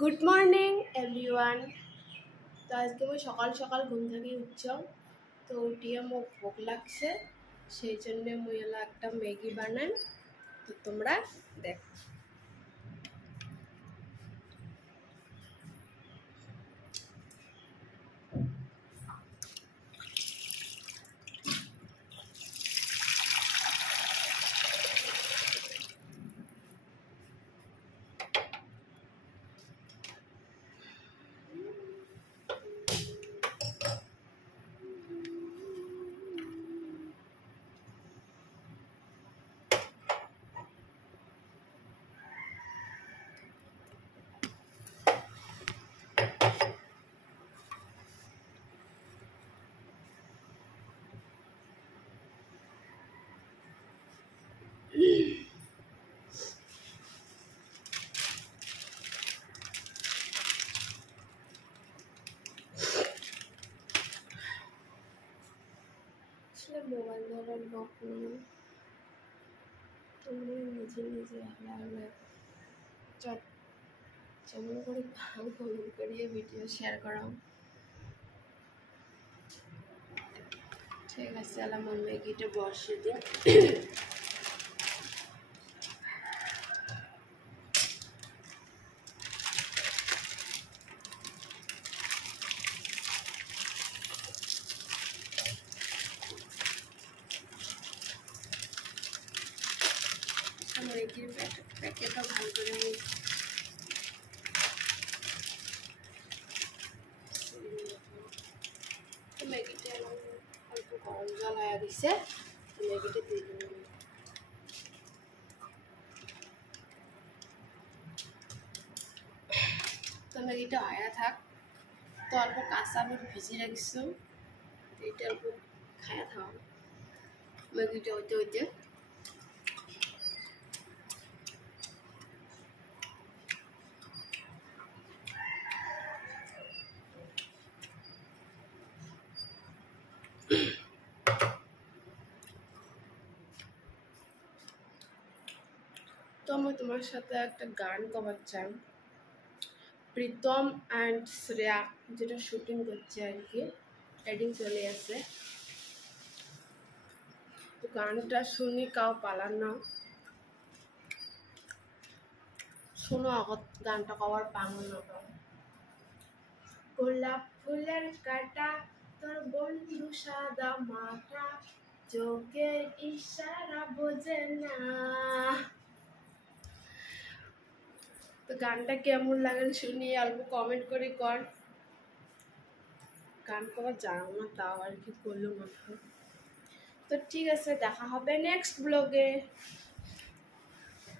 Good morning everyone. তো আজকে মই সকাল সকাল ঘুম থেকে উঠছম। তো উঠিয়ে মোক ভোক লাগছে, সেই জন্য মই এলা একটা ম্যাগি বানান। তো তোমরা দেখো। আসলে মোবাইল ধরার লোক নেই, তোমরা নিজে নিজে যেমন করে ভালো কমেন্ট করিয়ে ভিডিও শেয়ার করাও। ঠিক আছে, আমার ম্যাগিটা বসে দিই। ম্যাগির প্যাকেটটা ভালো করে নিই। ম্যাগিটা অল্প গরম জল হয়ে দিছে, ম্যাগিটা দিয়ে দিলাম। তো ম্যাগিটা হয়ে থাক। তো অল্প কাঁচা আমি ভিজিয়ে রাখছি, এটা অল্প খায়া থাও ম্যাগিটা হইতে হইতে। তো আমি তোমার সাথে একটা গান কবার চাই। প্রীতম অ্যান্ড শ্রেয়া যেটা শুটিং করছে আর কি, এডিং চলে আছে। তো গানটা শুনি কাউ পালার না, শোনো আগত গানটা কবার পাঙল না। গোলাপ ফুলের কাটা তোর বন্ধু সাদা মাটা, চোখের ইশারা বোঝে না। তো গানটা কেমন লাগে শুনি অল্প কমেন্ট করে কর। গান কবার জানো না তাও আর কি করলো মাত্র। তো ঠিক আছে, দেখা হবে নেক্সট ব্লগে।